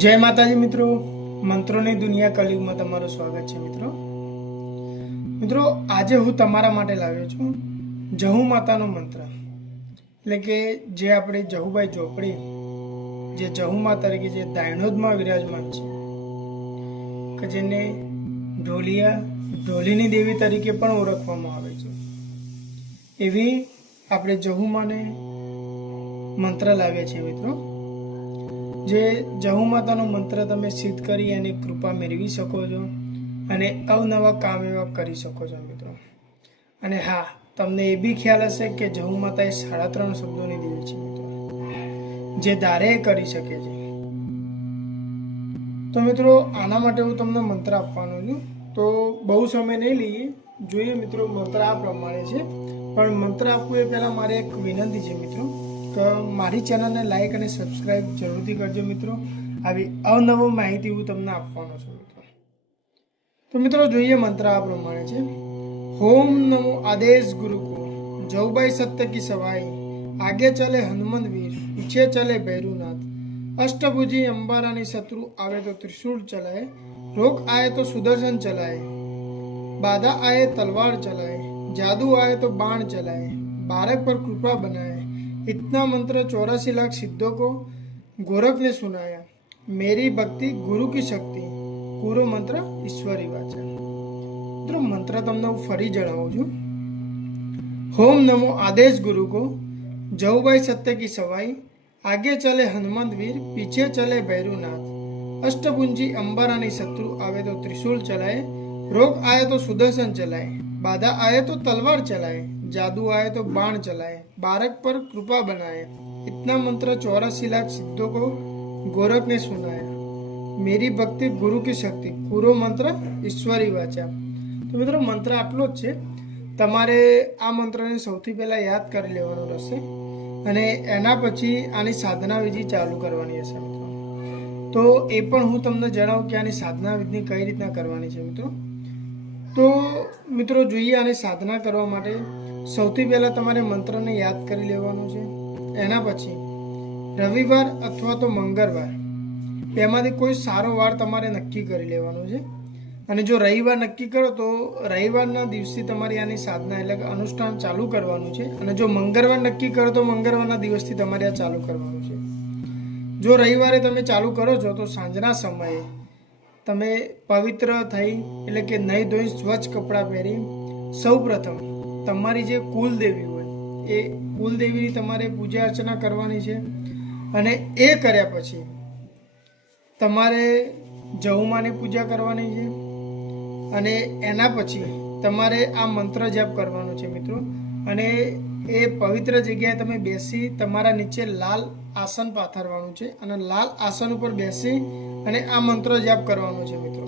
જય માતાજી મિત્રો, મંત્રોની દુનિયા કલયુગમાં તમારું સ્વાગત છે મિત્રો. મિત્રો આજે હું તમારા માટે લાવ્યો છું જહુ માતાનો મંત્ર, એટલે કે જે આપણે જહુભાઈ ચોપડી જે જહુમા તરીકે જે દાયણોદમાં વિરાજમાન છે, કે જેને ઢોલીની દેવી તરીકે પણ ઓળખવામાં આવે છે, એવી આપણે જહુમાને મંત્ર લાવ્યા છીએ મિત્રો. જે જહુ માતાનો મંત્ર તમે સિદ્ધ કરી એની કૃપા મેળવી શકો છો અને અવનવા કામ એવા કરી શકો છો મિત્રો. અને હા, તમને એ બી ખ્યાલ હશે કે જહુ માતા એ 3.5 શબ્દોની દેવી છે મિત્રો, જે ધારે કરી શકે છે. તો મિત્રો આના માટે હું તમને મંત્ર આપવાનો છું, તો બહુ સમય નહીં લઈએ, જોઈએ મિત્રો. મંત્ર આ પ્રમાણે છે, પણ મંત્ર આપવું એ પહેલાં મારે એક વિનંતી છે મિત્રો, કે મારી ચેનલને લાઈક અને સબસ્ક્રાઈબ જરૂરથી કરજો મિત્રો. આવી અવનવો માહિતી હું તમને આપવાનો છું મિત્રો. તો મિત્રો જોઈએ, મંત્ર આ પ્રમાણે છે. ઓમ નમો આદેશ ગુરુ को, जौबाई सत्य की सवाई, आगे चले हनुमान वीर, पीछे चले भैरूनाथ, अष्टभुजी अंबारानी शत्रु आवे तो त्रिशूल चलाए, रोग आए तो सुदर्शन चलाए, बाधा आए तलवार चलाए, जादू आए तो बाण चलाए, बालक पर कृपा बनाए, इतना मंत्र 84 लाख सिद्धों को गोरख ने सुनाया, मेरी भक्ति गुरु की शक्ति, पूरो मंत्र ईश्वरी वाचा. મિત્રો મંત્ર તમને હું ફરી જણાવું છું. ओम नमो आदेश गुरु को, जौबाई सत्य की सवाई, आगे चले हनुमंत वीर, पीछे चले भैरूनाथ, अष्टभुजी अंबारानी शत्रु आवे तो त्रिशूल चलाए, रोग आए तो सुदर्शन चलाए, बाधा आए तो तलवार चलाए, जादू आए तो बाण चलाए, बालक पर कृपा बनाए, इतना मंत्र 84 लाख सिद्धों को गोरख ने सुनाया, मेरी भक्ति गुरु की शक्ति, पूरो मंत्र ईश्वरी वाचा. તો મિત્રો મંત્ર આટલો જ છે. તમારે આ મંત્રને સૌથી પહેલાં યાદ કરી લેવાનો રહેશે અને એના પછી આની સાધના વિધિ ચાલુ કરવાની હશે મિત્રો. તો એ પણ હું તમને જણાવું કે આની સાધના વિધિ કઈ રીતના કરવાની છે મિત્રો. તો મિત્રો જોઈએ, આની સાધના કરવા માટે સૌથી પહેલાં તમારે મંત્રને યાદ કરી લેવાનો છે. એના પછી રવિવાર અથવા તો મંગળવાર બેમાંથી કોઈ સારો વાર તમારે નક્કી કરી લેવાનો છે. અને જો રવિવાર નક્કી કરો તો રવિવારના દિવસે તમારી આની સાધના એટલે કે અનુષ્ઠાન ચાલુ કરવાનું છે. અને જો મંગળવાર નક્કી કરો તો મંગળવારના દિવસથી તમારે આ ચાલુ કરવાનું છે. જો રવિવારે તમે ચાલુ કરો છો તો સાંજના સમયે તમે પવિત્ર થઈ એટલે કે નહીં ધોઈ સ્વચ્છ કપડાં પહેરી સૌ પ્રથમ તમારી જે કુલદેવી હોય એ કુલદેવીની તમારે પૂજા અર્ચના કરવાની છે. અને એ કર્યા પછી તમારે જહુમાની પૂજા કરવાની છે. અને એના પછી તમારે આ મંત્ર જાપ કરવાનો છે મિત્રો. અને એ પવિત્ર જગ્યાએ તમે બેસી તમારા નીચે લાલ આસન પાથરવાનું છે અને લાલ આસન ઉપર બેસી અને આ મંત્ર જાપ કરવાનો છે મિત્રો.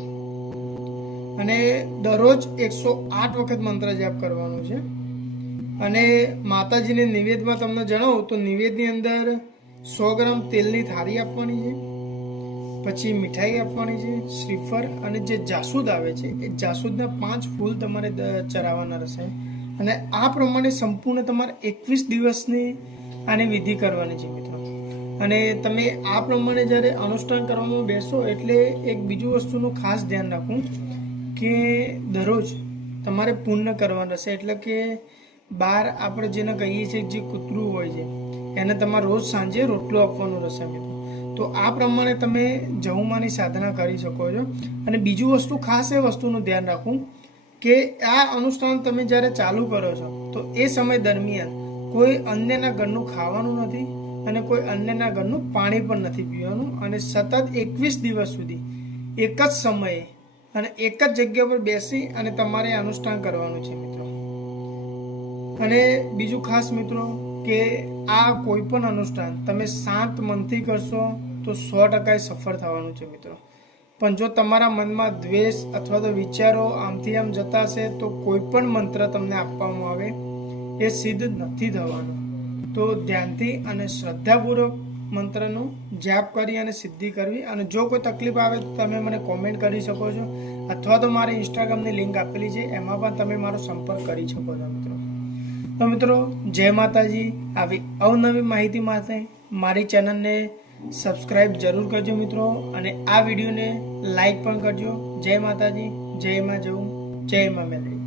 અને દરરોજ 108 વખત મંત્ર જાપ કરવાનો છે. અને માતાજીને નિવેદમાં તમને જણાવું તો નિવેદની અંદર 100 ગ્રામ તેલની થાળી આપવાની છે, પછી મીઠાઈ આપવાની છે, શ્રીફળ અને જે જાસૂદ આવે છે એ જાસૂદના 5 ફૂલ તમારે ચડાવવાના રહેશે. અને આ પ્રમાણે સંપૂર્ણ તમારે 21 દિવસની આની વિધિ કરવાની છે મિત્રો. અને તમે આ પ્રમાણે જ્યારે અનુષ્ઠાન કરવામાં બેસો એટલે એક બીજું વસ્તુનું ખાસ ધ્યાન રાખવું કે દરરોજ તમારે પુણ્ય કરવાનું રહેશે. એટલે કે બહાર આપણે જેને કહીએ છીએ જે કૂતરું હોય છે એને તમારે રોજ સાંજે રોટલો આપવાનો રહેશે મિત્રો. તો આ પ્રમાણે તમે જહુમાની સાધના કરી શકો છો. અને બીજું વસ્તુ ખાસ એ વસ્તુનું ધ્યાન રાખવું કે આ અનુષ્ઠાન તમે જ્યારે ચાલુ કરો છો તો એ સમય દરમિયાન કોઈ અન્યના ઘરનું ખાવાનું નથી અને કોઈ અન્યના ઘરનું પાણી પણ નથી પીવાનું. અને સતત 21 દિવસ સુધી એક જ સમયે અને એક જ જગ્યા પર બેસી અને તમારે અનુષ્ઠાન કરવાનું છે મિત્રો. અને બીજું ખાસ મિત્રો કે આ કોઈ પણ અનુષ્ઠાન તમે શાંત મનથી કરશો તો 100% સફળ થવાનું છે મિત્રો. પણ જો તમારા મનમાં દ્વેષ અથવા તો વિચારો આમથી આમ જતા હશે તો કોઈ પણ મંત્ર તમને આપવામાં આવે એ સિદ્ધ નથી થવાનો. તો ધ્યાનથી અને શ્રદ્ધાપૂર્વક મંત્રનો જાપ કરી અને સિદ્ધિ કરવી. અને જો કોઈ તકલીફ આવે તો તમે મને કોમેન્ટ કરી શકો છો, અથવા તો મારી ઇન્સ્ટાગ્રામની લિંક આપેલી છે એમાં પણ તમે મારો સંપર્ક કરી શકો છો મિત્રો. તો મિત્રો જય માતાજી. આવી અવનવી માહિતી માટે મારી ચેનલને સબસ્ક્રાઈબ જરૂર કરજો મિત્રો, અને આ વિડીયોને લાઈક પણ કરજો. જય માતાજી, જય માં જવું, જય માં મેલડી.